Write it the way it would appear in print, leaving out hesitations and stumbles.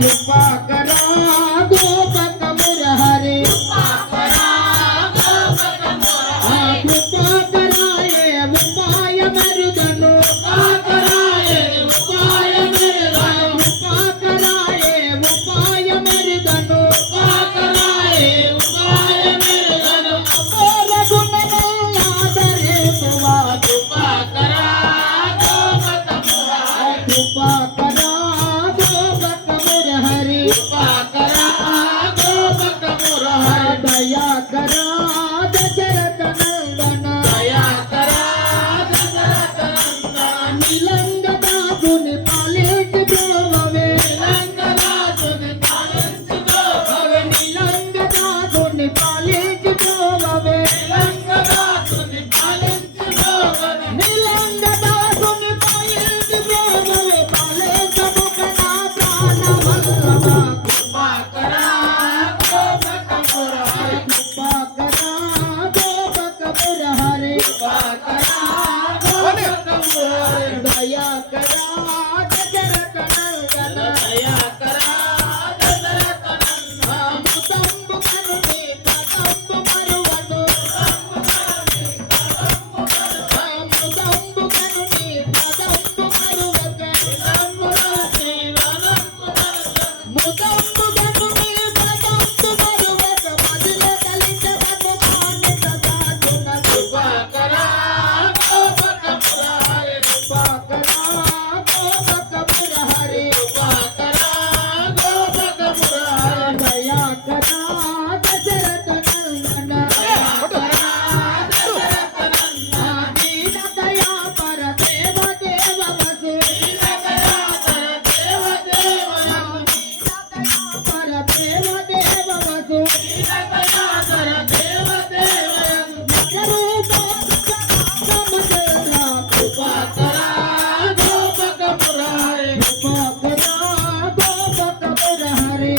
कृपा करा गोपक मुरारे कृपा कराए उपाय मर्दनो कृपा कराए उपाय मर्दनो अमर गुण आदरे तुवा कृपा करा गोपक मुरारे दया करा दशरथ नंदन निलंग दासुन पालित ब्रह्मवे निलंग दासुन पालित ब्रह्मवे निलंग दासुन पालित ब्रह्मवे पाले सबुकना प्राण वल्लभा कृपा करा गोपक मुरारे दया करा दशरथ नंदन मुतंबु करुणे कदंबु मरुवनु मुतंबु करुणे कदंबु मरुवक मुतंबु करुणे कदंबु मरुवक मधुर कलित भगवान सदा गुण कृपा करा गोपक मुरारे दया करा दशरथ नंदन दीन दया पर देव देव वसु पर देव देव वसु रूप समझना कृपा करा गोपक मुरारे